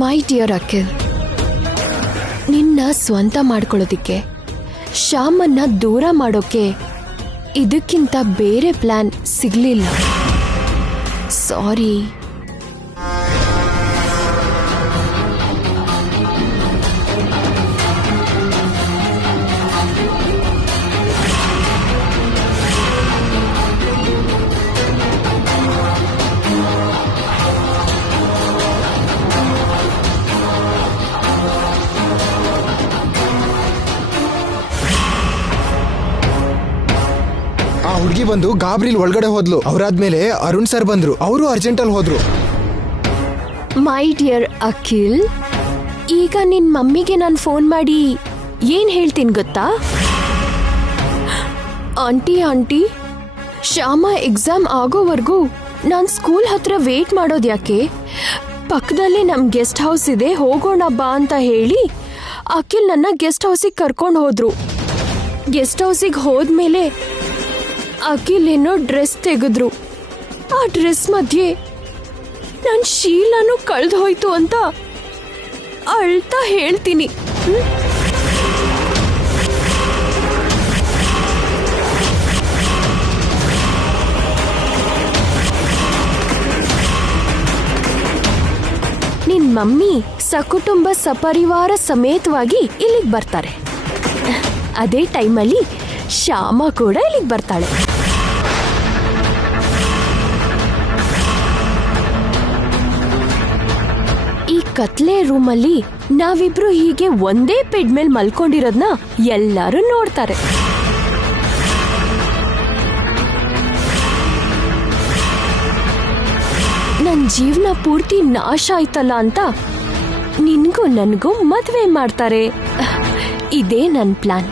My dear Akhil, ನಿನ್ನ ಸ್ವಂತ ಮಾಡ್ಕೊಳ್ಳೋದಿಕ್ಕೆ, ಶ್ಯಾಮನ್ನ ದೂರ ಮಾಡೋಕೆ ಇದಕ್ಕಿಂತ ಬೇರೆ ಪ್ಲಾನ್ ಸಿಗ್ಲಿಲ್ಲ. ಸಾರಿ. ಹುಡುಗಿ ಬಂದು ಗಾಬ್ರಿಲ್ ಒಳಗಡೆ ಹೋದ್ಲು. ಅವರಾದ್ಮೇಲೆ ಅರುಣ್ ಸರ್ ಬಂದ್ರು. ಅವರು ಅರ್ಜೆಂಟಲ್ಲಿ ಹೋದ್ರು. ಮೈ ಡಿಯರ್ ಅಖಿಲ್, ಈಗ ನಿನ್ ಮಮ್ಮಿಗೆ ನಾನು ಫೋನ್ ಮಾಡಿ ಏನ್ ಹೇಳ್ತೀನಿ ಗೊತ್ತಾ? ಆಂಟಿ ಶ್ಯಾಮ ಎಕ್ಸಾಮ್ ಆಗೋವರೆಗೂ ನಾನು ಸ್ಕೂಲ್ ಹತ್ರ ವೇಟ್ ಮಾಡೋದು ಯಾಕೆ? ಪಕ್ಕದಲ್ಲೇ ನಮ್ ಗೆಸ್ಟ್ ಹೌಸ್ ಇದೆ, ಹೋಗೋಣ ಬಾ ಅಂತ ಹೇಳಿ ಅಖಿಲ್ ನನ್ನ ಗೆಸ್ಟ್ ಹೌಸಿಗೆ ಕರ್ಕೊಂಡು ಹೋದ್ರು. ಗೆಸ್ಟ್ ಹೌಸಿಗೆ ಹೋದ್ಮೇಲೆ ಅಖಿಲ್ ಏನೋ ಡ್ರೆಸ್ ತೆಗೆದ್ರು. ಆ ಡ್ರೆಸ್ ಮಧ್ಯೆ ನನ್ನ ಶೀಲನೂ ಕಳೆದು ಹೋಯ್ತು ಅಂತ ಅಳ್ತಾ ಹೇಳ್ತೀನಿ. ನಿನ್ ಮಮ್ಮಿ ಸಕುಟುಂಬ ಸಪರಿವಾರ ಸಮೇತವಾಗಿ ಇಲ್ಲಿಗೆ ಬರ್ತಾರೆ. ಅದೇ ಟೈಮಲ್ಲಿ ಶ್ಯಾಮ ಕೂಡ ಇಲ್ಲಿಗೆ ಬರ್ತಾಳೆ. ಈ ಕತ್ಲೆ ರೂಮಲ್ಲಿ ನಾವಿಬ್ರು ಹೀಗೆ ಒಂದೇ ಬೆಡ್ ಮೇಲೆ ಮಲ್ಕೊಂಡಿರೋದ್ನ ಎಲ್ಲರೂ ನೋಡ್ತಾರೆ. ನನ್ ಜೀವನ ಪೂರ್ತಿ ನಾಶ ಆಯ್ತಲ್ಲ ಅಂತ ನಿನ್ಗೂ ನನ್ಗೂ ಮದ್ವೆ ಮಾಡ್ತಾರೆ. ಇದೇ ನನ್ ಪ್ಲಾನ್.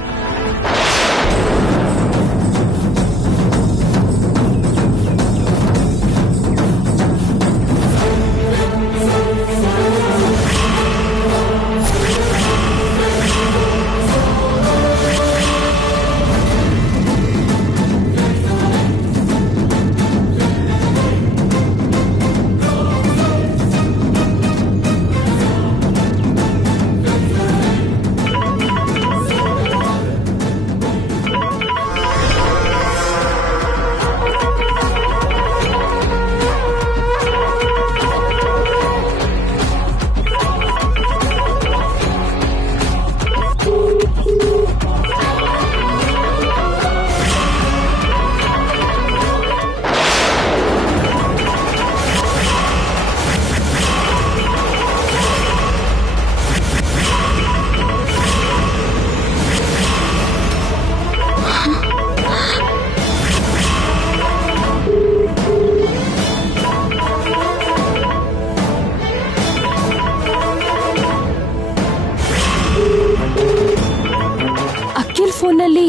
ಫೋನಲ್ಲಿ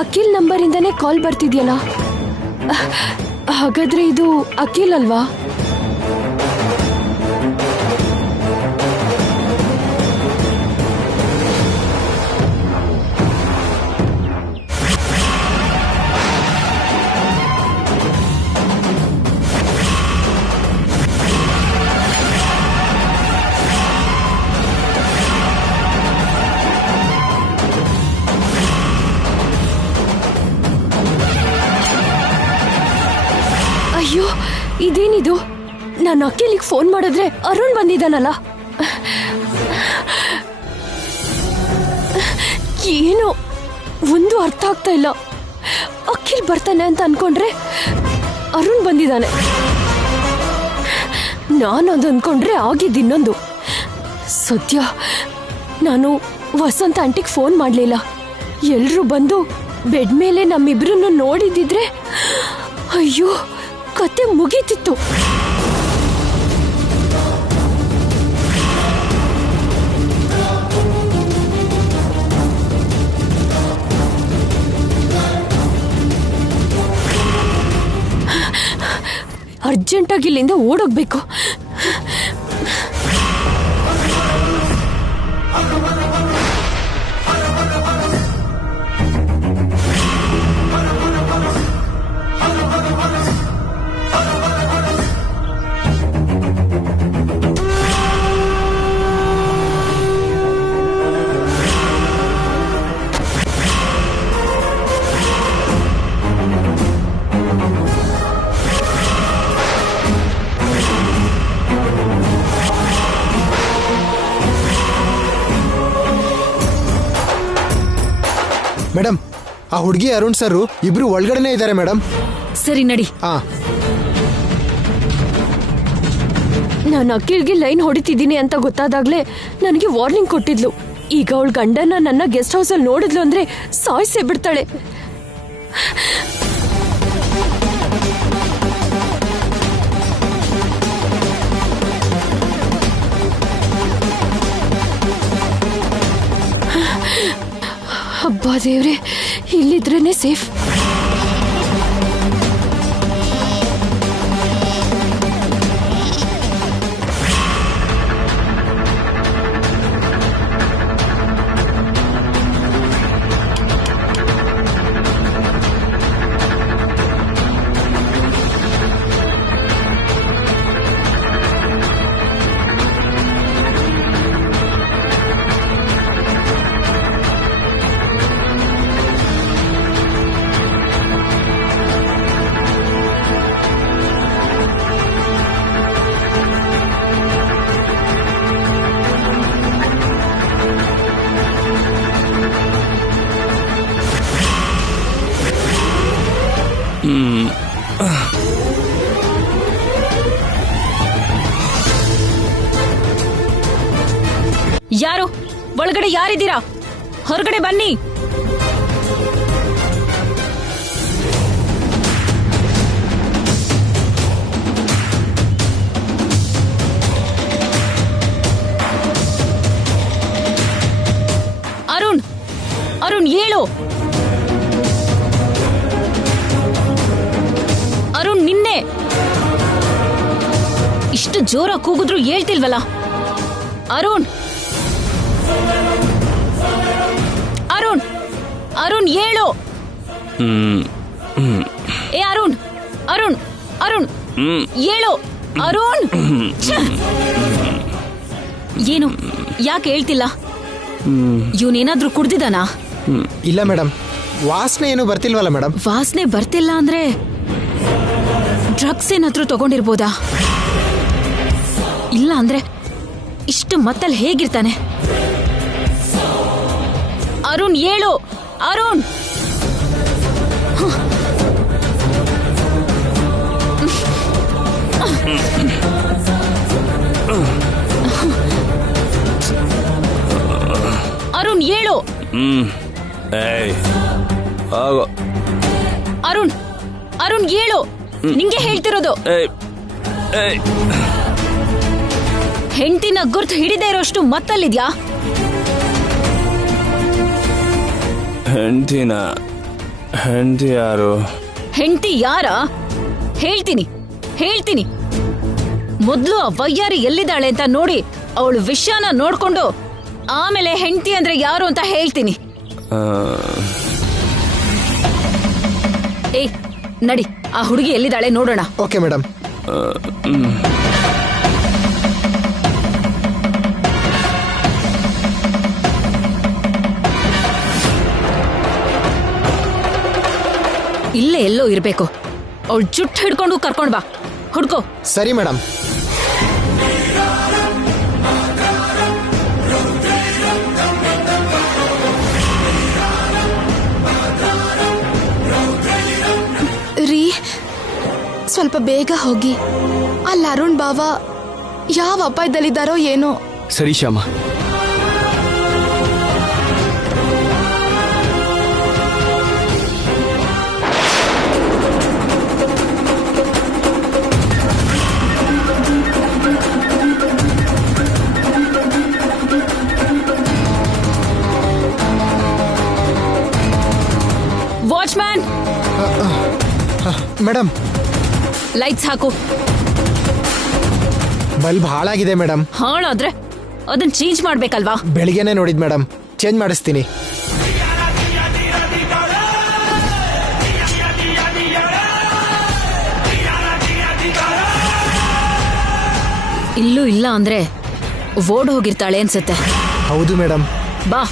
ಅಖಿಲ್ ನಂಬರಿಂದನೇ ಕಾಲ್ ಬರ್ತಿದ್ಯಲ್ಲ, ಹಾಗಾದ್ರೆ ಇದು ಅಖಿಲ್ ಅಲ್ವಾ? ಅಯ್ಯೋ, ಇದೇನಿದು? ನಾನು ಅಖಿಲಿಗೆ ಫೋನ್ ಮಾಡಿದ್ರೆ ಅರುಣ್ ಬಂದಿದ್ದಾನಲ್ಲ. ಏನೋ ಒಂದು ಅರ್ಥ ಆಗ್ತಾ ಇಲ್ಲ. ಅಖಿಲ್ ಬರ್ತಾನೆ ಅಂತ ಅನ್ಕೊಂಡ್ರೆ ಅರುಣ್ ಬಂದಿದ್ದಾನೆ. ನಾನೊಂದು ಅನ್ಕೊಂಡ್ರೆ ಆಗಿದ್ದು ಇನ್ನೊಂದು. ಸದ್ಯ ನಾನು ವಸಂತ ಆಂಟಿಗೆ ಫೋನ್ ಮಾಡಲಿಲ್ಲ. ಎಲ್ರೂ ಬಂದು ಬೆಡ್ ಮೇಲೆ ನಮ್ಮಿಬ್ರನ್ನು ನೋಡಿದ್ದಿದ್ರೆ ಅಯ್ಯೋ ಕತೆ ಮುಗೀತಿತ್ತು. ಅರ್ಜೆಂಟಾಗಿ ಇಲ್ಲಿಂದ ಓಡೋಗ್ಬೇಕು. ಮೇಡಮ್ ಆ ಹುಡುಗಿ ಅರುಣ್ ಸರ್ ಇಬ್ರು ಒಳಗಡೆನೆ ಇದ್ದಾರೆ ಮೇಡಮ್. ಸರಿ ನಡಿ. ನಾನು ಅಖಿಲ್ಗೆ ಲೈನ್ ಹೊಡಿತಿದ್ದೀನಿ ಅಂತ ಗೊತ್ತಾದಾಗ್ಲೇ ನನಗೆ ವಾರ್ನಿಂಗ್ ಕೊಟ್ಟಿದ್ಲು. ಈಗ ಅವಳ ಗಂಡನ ನನ್ನ ಗೆಸ್ಟ್ ಹೌಸ್ ಅಲ್ಲಿ ನೋಡಿದ್ಲು ಅಂದ್ರೆ ಸಾಯಿಸೇ ಬಿಡ್ತಾಳೆ. ಅಬ್ಬಾ ದೇವ್ರೆ, ಇಲ್ಲಿದ್ರೇನೆ ಸೇಫ್. ಯಾರು ಒಳಗಡೆ ಯಾರಿದ್ದೀರಾ? ಹೊರಗಡೆ ಬನ್ನಿ. ಅರುಣ್, ಅರುಣ್ ಹೇಳು. ಅರುಣ್, ನಿನ್ನೆ ಇಷ್ಟು ಜೋರ ಕೂಗಿದ್ರು ಹೇಳ್ತಿಲ್ವಲ್ಲ? ಅರುಣ್, ಅರುಣ್, ಅರುಣ್ ಹೇಳು. ಏ ಅರುಣ್, ಅರುಣ್, ಅರುಣ್ ಹೇಳು. ಅರುಣ್, ಏನು ಯಾಕೆ ಹೇಳ್ತಿಲ್ಲ? ಇವನೇನಾದ್ರೂ ಕುಡ್ದಿದಾನಾ? ಇಲ್ಲ ಮೇಡಮ್, ವಾಸನೆ ಏನು ಬರ್ತಿಲ್ವಲ್ಲ ಮೇಡಮ್? ವಾಸನೆ ಬರ್ತಿಲ್ಲ ಅಂದ್ರೆ ಡ್ರಗ್ಸ್ ಏನಾದ್ರೂ ತಗೊಂಡಿರ್ಬೋದಾ? ಇಲ್ಲ ಅಂದ್ರೆ ಇಷ್ಟು ಮತ್ತಲ್ಲಿ ಹೇಗಿರ್ತಾನೆ? ಅರುಣ್ ಹೇಳು. ಅರುಣ್, ಅರುಣ್ ಹೇಳು. ಅರುಣ್, ಅರುಣ್ ಹೇಳು. ನಿಂಗೆ ಹೇಳ್ತಿರೋದು. ಹೆಂಡತಿನ ಗುರ್ತು ಹಿಡಿದೇ ಇರೋಷ್ಟು ಮತ್ತಲ್ಲಿದ್ಯಾ? ಹೆಂಡತಿ ಯಾರು? ಹೆಂಡತಿ ಯಾರ? ಹೇಳ್ತೀನಿ, ಹೇಳ್ತೀನಿ. ಮೊದ್ಲು ಆ ವಯ್ಯಾರಿ ಎಲ್ಲಿದ್ದಾಳೆ ಅಂತ ನೋಡಿ ಅವಳು ವಿಷಯನ ನೋಡ್ಕೊಂಡು ಆಮೇಲೆ ಹೆಂಡತಿ ಅಂದ್ರೆ ಯಾರು ಅಂತ ಹೇಳ್ತೀನಿ. ಏ ನಡಿ, ಆ ಹುಡುಗಿ ಎಲ್ಲಿದ್ದಾಳೆ ನೋಡೋಣ. Okay madam. ಇಲ್ಲೇ ಎಲ್ಲೋ ಇರ್ಬೇಕು. ಅವಳು ಜುಟ್ಟು ಹಿಡ್ಕೊಂಡು ಕರ್ಕೊಂಡ್ ಬಾ. ಹುಡ್ಕೋ. ಸರಿ ಮೇಡಮ್. ರೀ, ಸ್ವಲ್ಪ ಬೇಗ ಹೋಗಿ. ಅಲ್ಲಿ ಅರುಣ್ ಬಾವ ಯಾವ ಅಪಾಯದಲ್ಲಿದ್ದಾರೋ ಏನೋ. ಸರಿ ಶ್ಯಾಮ. ವಾಚ್ಮ್ಯಾನ್, ಮೇಡಮ್ ಲೈಟ್ಸ್ ಹಾಕು. ಬಲ್ಬ್ ಹಾಳಾಗಿದೆ ಮೇಡಮ್. ಹಾಳಾದ್ರೆ ಅದನ್ನ ಚೇಂಜ್ ಮಾಡ್ಬೇಕಲ್ವಾ? ಬೆಳಿಗ್ಗೆನೆ ನೋಡಿದ್ ಮೇಡಮ್, ಚೇಂಜ್ ಮಾಡಿಸ್ತೀನಿ. ಇಲ್ಲೂ ಇಲ್ಲ ಅಂದ್ರೆ ಓಡ್ ಹೋಗಿರ್ತಾಳೆ ಅನ್ಸುತ್ತೆ. ಹೌದು ಮೇಡಮ್. ಬಾ.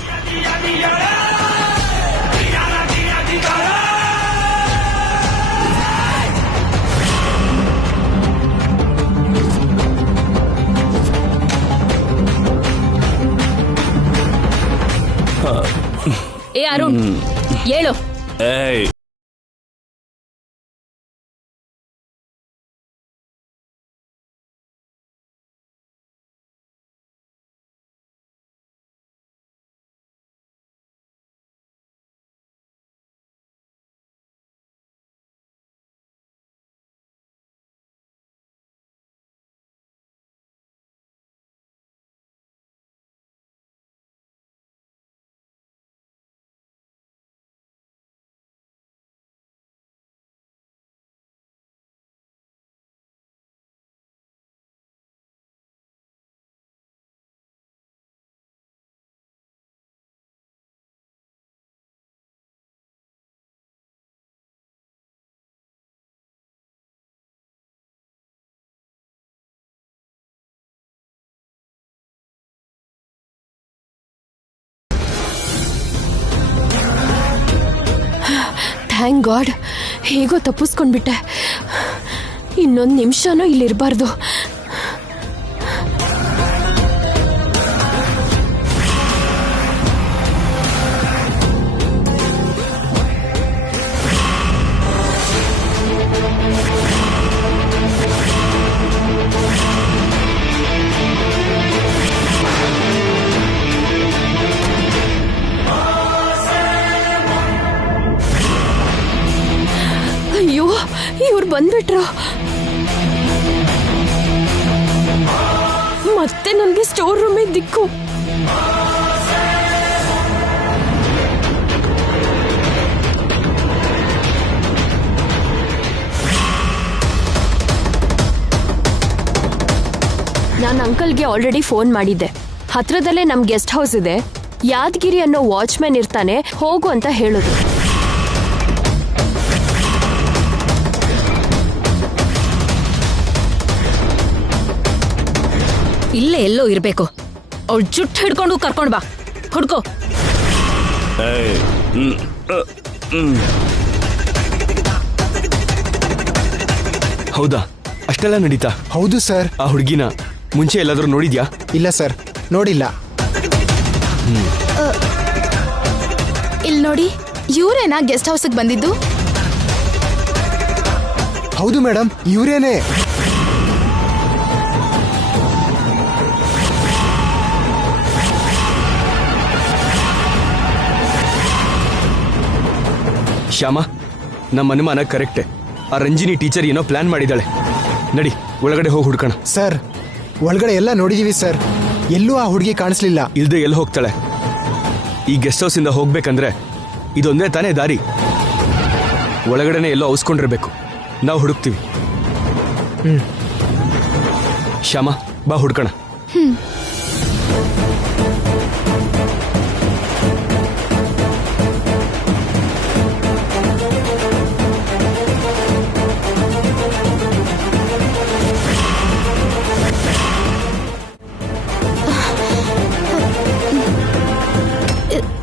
ಏ ಅರುಣ್, ಹೇಳು. ಏಯ್ ಥ್ಯಾಂಕ್ ಗಾಡ್, ಹೇಗೋ ತಪ್ಪಿಸ್ಕೊಂಡ್ಬಿಟ್ಟೆ. ಇನ್ನೊಂದು ನಿಮಿಷನೂ ಇಲ್ಲಿರಬಾರ್ದು. ಅಯ್ಯೋ, ಇವ್ರು ಬಂದ್ಬಿಟ್ರು. ಮತ್ತೆ ನನಗೆ ಸ್ಟೋರ್ ರೂಮೇ ದಿಕ್ಕು. ನಾನು ಅಂಕಲ್ಗೆ ಆಲ್ರೆಡಿ ಫೋನ್ ಮಾಡಿದ್ದೆ. ಹತ್ರದಲ್ಲೇ ನಮ್ ಗೆಸ್ಟ್ ಹೌಸ್ ಇದೆ, ಯಾದಗಿರಿ ಅನ್ನೋ ವಾಚ್ಮ್ಯಾನ್ ಇರ್ತಾನೆ, ಹೋಗು ಅಂತ ಹೇಳಿದ್ರು. ಇಲ್ಲೇ ಎಲ್ಲೋ ಇರ್ಬೇಕು. ಅವಳು ಜುಟ್ಟು ಹಿಡ್ಕೊಂಡು ಕರ್ಕೊಂಡ್ ಬಾ, ಹುಡ್ಕೋ. ಏಯ್ ಹೌದಾ, ಅಷ್ಟೆಲ್ಲ ನಡೀತಾ? ಹೌದು ಸರ್. ಆ ಹುಡುಗಿನ ಮುಂಚೆ ಎಲ್ಲಾದ್ರೂ ನೋಡಿದ್ಯಾ? ಇಲ್ಲ ಸರ್, ನೋಡಿಲ್ಲ. ಇಲ್ಲಿ ನೋಡಿ, ಇವರೇನಾ ಗೆಸ್ಟ್ ಹೌಸ್ಗೆ ಬಂದಿದ್ದು? ಹೌದು ಮೇಡಮ್, ಇವರೇನೆ. ಶ್ಯಾಮ, ನಮ್ಮ ಅನುಮಾನ ಕರೆಕ್ಟೇ. ಆ ರಂಜಿನಿ ಟೀಚರ್ ಏನೋ ಪ್ಲಾನ್ ಮಾಡಿದ್ದಾಳೆ. ನಡಿ, ಒಳಗಡೆ ಹೋಗಿ ಹುಡ್ಕೋಣ. ಸರ್, ಒಳಗಡೆ ಎಲ್ಲ ನೋಡಿದೀವಿ ಸರ್, ಎಲ್ಲೂ ಆ ಹುಡುಗಿ ಕಾಣಿಸ್ಲಿಲ್ಲ. ಇಲ್ದೆ ಎಲ್ಲಿ ಹೋಗ್ತಾಳೆ? ಈ ಗೆಸ್ಟ್ ಹೌಸ್ ಇಂದ ಹೋಗ್ಬೇಕಂದ್ರೆ ಇದೊಂದೇ ತಾನೇ ದಾರಿ. ಒಳಗಡೆನೆ ಎಲ್ಲೋ ಔಸ್ಕೊಂಡಿರ್ಬೇಕು. ನಾವು ಹುಡುಕ್ತೀವಿ. ಶ್ಯಾಮ, ಬಾ ಹುಡ್ಕೋಣ.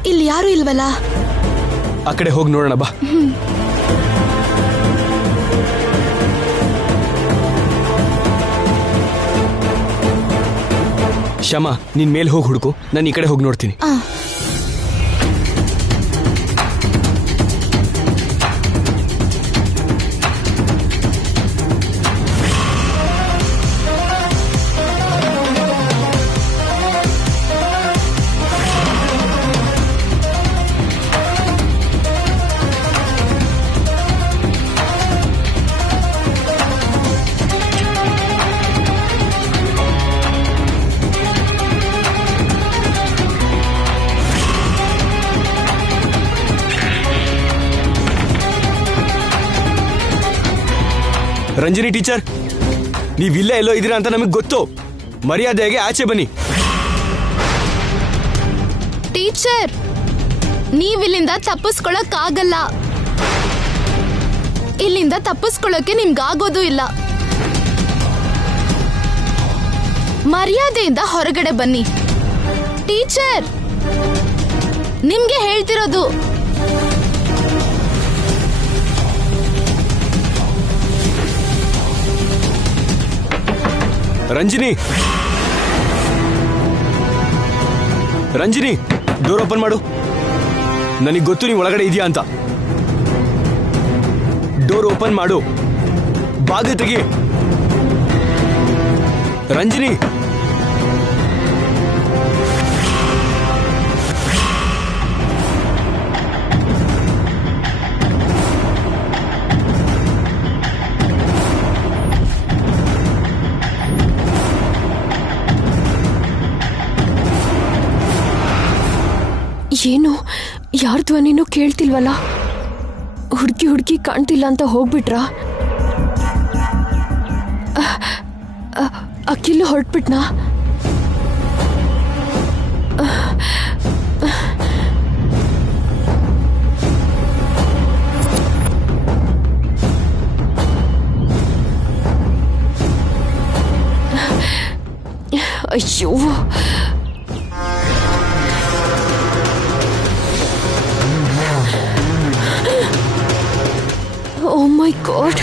ಇಲ್ಲಿ ಯಾರು ಇಲ್ವಲ್ಲ? ಆ ಕಡೆ ಹೋಗಿ ನೋಡೋಣ ಬಾ. ಶ್ಯಾಮ, ನೀನ್ ಮೇಲ್ ಹೋಗಿ ಹುಡುಕು, ನಾನು ಈ ಕಡೆ ಹೋಗಿ ನೋಡ್ತೀನಿ. ರಂಜಿನಿ ಟೀಚರ್, ನೀವಿಲ್ಲೇ ಎಲ್ಲೋ ಇದ್ದೀರಾ ಅಂತ ನಮಗೆ ಗೊತ್ತು. ಮರ್ಯಾದೆಗೆ ಆಚೆ ಬನ್ನಿ. ಟೀಚರ್, ನೀವಿಲ್ಲಿಂದ ತಪ್ಪಿಸ್ಕೊಳಕ್ಕಾಗಲ್ಲ. ಇಲ್ಲಿಂದ ತಪ್ಪಿಸ್ಕೊಳ್ಳೋಕೆ ನಿಮ್ಗಾಗೋದು ಇಲ್ಲ. ಮರ್ಯಾದೆಯಿಂದ ಹೊರಗಡೆ ಬನ್ನಿ. ಟೀಚರ್, ನಿಮ್ಗೆ ಹೇಳ್ತಿರೋದು. ರಂಜಿನಿ, ರಂಜಿನಿ, ಡೋರ್ ಓಪನ್ ಮಾಡು. ನನಗೆ ಗೊತ್ತು ನೀವು ಒಳಗಡೆ ಇದೆಯಾ ಅಂತ. ಡೋರ್ ಓಪನ್ ಮಾಡು, ಬಾಗಿಲು ತೆಗಿ. ರಂಜಿನಿ, ಏನು ಯಾರ ಧ್ವನಿನೂ ಕೇಳ್ತಿಲ್ವಲ್ಲ? ಹುಡುಗಿ ಕಾಣ್ತಿಲ್ಲ ಅಂತ ಹೋಗ್ಬಿಟ್ರಾ? ಅಖಿಲ್ ಹೊರಟ್ಬಿಟ್ನಾ? ಅಯ್ಯೋ, oh my god.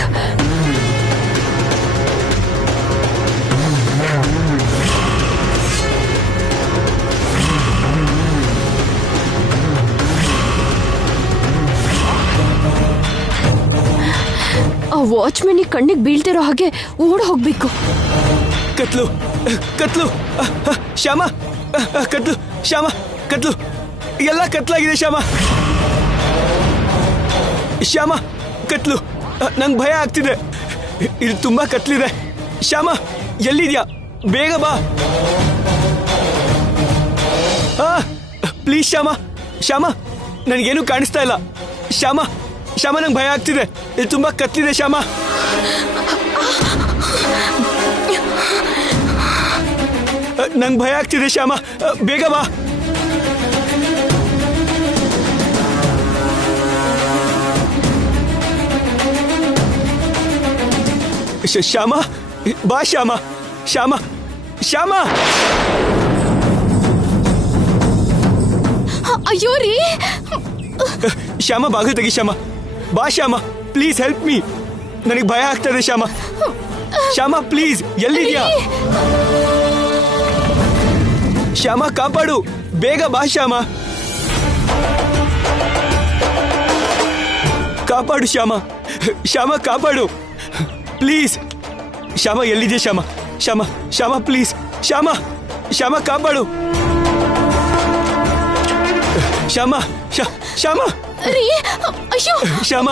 ಆ ವಾಚ್ಮನ್ ಕಣ್ಣಿಗೆ ಬೀಳ್ತಿರೋ ಹಾಗೆ ಓಡ್ ಹೋಗ್ಬೇಕು. ಕತ್ಲು ಕತ್ಲು, ಶ್ಯಾಮ, ಕತ್ಲು, ಶ್ಯಾಮ, ಕತ್ಲು, ಎಲ್ಲ ಕತ್ಲಾಗಿದೆ ಶ್ಯಾಮ. ಶ್ಯಾಮ, ಕತ್ಲು, ನಂಗೆ ಭಯ ಆಗ್ತಿದೆ. ಇಲ್ಲಿ ತುಂಬಾ ಕತ್ಲಿದೆ. ಶ್ಯಾಮ, ಎಲ್ಲಿದ್ಯಾ? ಬೇಗ ಬಾ. ಪ್ಲೀಸ್ ಶ್ಯಾಮ, ಶ್ಯಾಮ, ನನಗೇನು ಕಾಣಿಸ್ತಾ ಇಲ್ಲ. ಶ್ಯಾಮ, ಶ್ಯಾಮ, ನಂಗೆ ಭಯ ಆಗ್ತಿದೆ. ಇಲ್ಲಿ ತುಂಬಾ ಕತ್ಲಿದೆ ಶ್ಯಾಮ. ನಂಗೆ ಭಯ ಆಗ್ತಿದೆ ಶ್ಯಾಮ, ಬೇಗ ಬಾ. ಶ್ಯಾಮ, ಬಾ ಶ್ಯಾಮ, ಶ್ಯಾಮ, ಶ್ಯಾಮ. ಅಯ್ಯೋ ರೀ, ಶ್ಯಾಮ, ಬಾಗಿಲು ತೆಗಿ ಶ್ಯಾಮ. ಬಾ ಶ್ಯಾಮ, ಪ್ಲೀಸ್ ಹೆಲ್ಪ್ ಮೀ. ನನಗೆ ಭಯ ಆಗ್ತದೆ ಶ್ಯಾಮ. ಶ್ಯಾಮ, ಪ್ಲೀಸ್, ಎಲ್ಲಿದ್ಯಾ? ಶ್ಯಾಮ, ಕಾಪಾಡು, ಬೇಗ ಬಾ ಶ್ಯಾಮ. ಕಾಪಾಡು ಶ್ಯಾಮ, ಶ್ಯಾಮ, ಕಾಪಾಡು ಪ್ಲೀಸ್. ಶ್ಯಾಮ, ಎಲ್ಲಿದೆ ಶ್ಯಾಮ? ಶ್ಯಾಮ, ಶ್ಯಾಮ, ಪ್ಲೀಸ್, ಶ್ಯಾಮ, ಶ್ಯಾಮ, ಕಾಪಾಡು. ಶ್ಯಾಮ, ಶ್ಯಾಮ, ರೀ, ಅಯ್ಯೋ, ಶ್ಯಾಮ,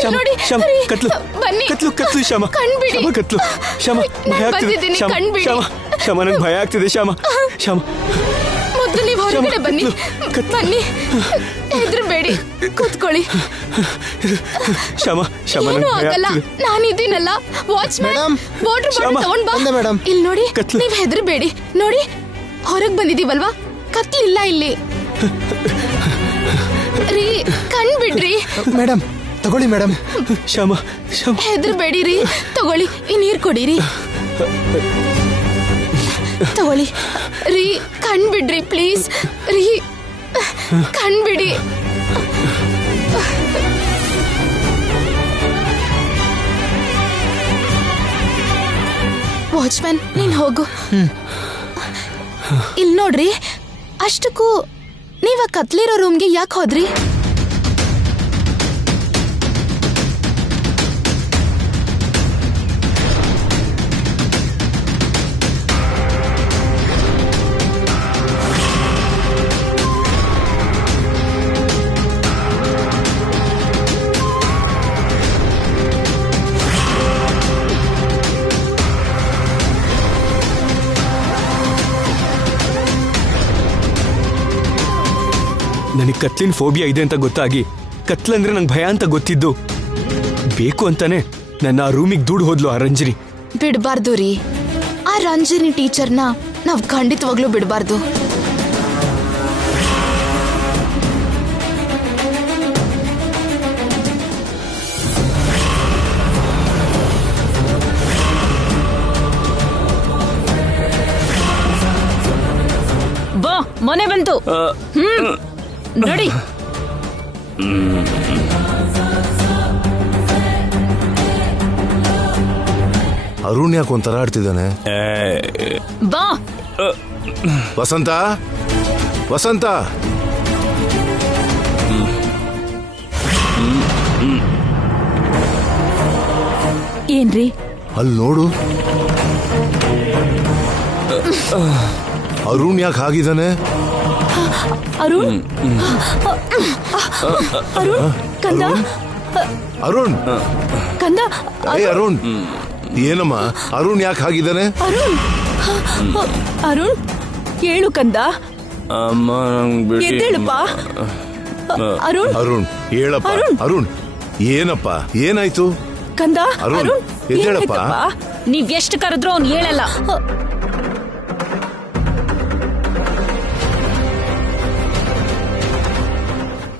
ಶ್ಯಾಮ, ನೋಡಿ, ಶ್ಯಾಮ, ರೀ, ಕತ್ಲು, ಬನ್ನಿ. ಕತ್ಲು, ಕತ್ಲು, ಶ್ಯಾಮ, ಕಣ್ಬಿಡಿ. ಶ್ಯಾಮ, ಕತ್ಲು, ಶ್ಯಾಮ, ನಾನ್ ಭಯ ಆಗ್ತಿದೆ. ಬಂದಿದ್ದೀನಿ, ಶ್ಯಾಮ, ಕಣ್ಬಿಡಿ. ಶ್ಯಾಮ, ಶ್ಯಾಮ, ನಂಗೆ ಭಯ ಆಗ್ತಿದೆ ಶ್ಯಾಮ. ಶ್ಯಾಮ, ಮೊದಲು ನೀವು ಹೊರಗಡೆ ಬನ್ನಿ. ಬನ್ನಿ, ಹೆದರ್ಬೇಡಿ, ಕೂತ್ಕೊಳ್ಳಿ. ಶ್ಯಾಮ, ಶ್ಯಾಮ, ಏನೂ ನಂಗೆ ಭಯ ಆಗಲ್ಲ, ಆಗ್ತಿದೆ. ನಾನಿದ್ದೀನಲ್ಲ. Watchman, madam. Water Shyama. Bottle ತಗೊಂಡ್ ಬಾ. ಬಂದೆ ಮೇಡಮ್. ಇಲ್ಲಿ ನೋಡಿ, ಕತ್ಲು. ನೀವ್ ಹೆದರ್ಬೇಡಿ. ನೋಡಿ, ಹೊರಗ್ ಬಂದಿದೀವಲ್ವಾ, ಕತ್ಲಿಲ್ಲ ಇಲ್ಲಿ. ರೀ, ಕಣ್ ಬಿಡ್ರಿ. ಮೇಡಮ್, ತಗೊಳ್ಳಿ ಮೇಡಮ್. ಶ್ಯಾಮ, ಶ್ಯಾಮ, ಹೆದರ್ಬೇಡಿ ರೀ. ತಗೊಳ್ಳಿ, ಈ ನೀರ್ ಕೊಡಿರಿ. ತಗೊಳ್ಳಿ ರೀ, ಕಣ್ ಬಿಡ್ರಿ ಪ್ಲೀಸ್. ರೀ, ಕಣ್ ಬಿಡಿ. ವಾಚ್ಮ್ಯಾನ್, ನೀನ್ ಹೋಗು. ಇಲ್ಲಿ ನೋಡ್ರಿ, ಅಷ್ಟಕ್ಕೂ ನೀವ ಕತ್ಲಿರೋ ರೂಮ್ಗೆ ಯಾಕೆ ಹೋದ್ರಿ? ನನಗೆ ಕತ್ಲಿನ ಫೋಬಿಯಾ ಇದೆ ಅಂತ ಗೊತ್ತಾಗಿ, ಕತ್ಲಂದ್ರೆ ನಂಗೆ ಭಯ ಅಂತ ಗೊತ್ತಿದ್ದು, ಬೇಕು ಅಂತಾನೆ ನನ್ನ ಆ ರೂಮಿಗೆ ದೂಡ್ ಹೋದ್ಲು ಆ ರಂಜಿನಿ. ಬಿಡಬಾರ್ದು ರೀ, ಆ ರಂಜಿನಿ ಟೀಚರ್ನ ನಾವ್ ಖಂಡಿತವಾಗ್ಲೂ ಬಿಡಬಾರ್ದು. ಬಾ, ಮನೆ ಬಂತು. ನೋಡಿ, ಅರುಣ್ ಯಾಕೆ ಒಂಥರ ಆಡ್ತಿದ್ದಾನೆ? ಬಾ. ವಸಂತ, ವಸಂತ, ಏನ್ರಿ? ಅಲ್ಲಿ ನೋಡು, ಅರುಣ್ ಯಾಕೆ ಹಾಗಿದ್ದಾನೆ? ಅರುಣ್ ಅರುಣ್ ಕಂದ ಅರುಣ್ ಕಂದ ಏ ಅರುಣ್, ಏನಮ್ಮ ಅರುಣ್ ಯಾಕೆ ಹಾಗಿದ್ದಾನೆ? ಅರುಣ್ ಅರುಣ್ ಹೇಳು ಕಂದ, ಅಮ್ಮ ನಂಗೆ ಎದ್ದೇಳಪ್ಪ. ಅರುಣ್ ಅರುಣ್ ಹೇಳಪ್ಪ. ಅರುಣ್ ಏನಪ್ಪ, ಏನಾಯ್ತು? ಕಂದ ಅರುಣ್, ಎದ್ದೇಳಪ್ಪ. ನೀವ್ ಎಷ್ಟು ಕರೆದ್ರು ಅವ್ನು ಹೇಳಲ್ಲ.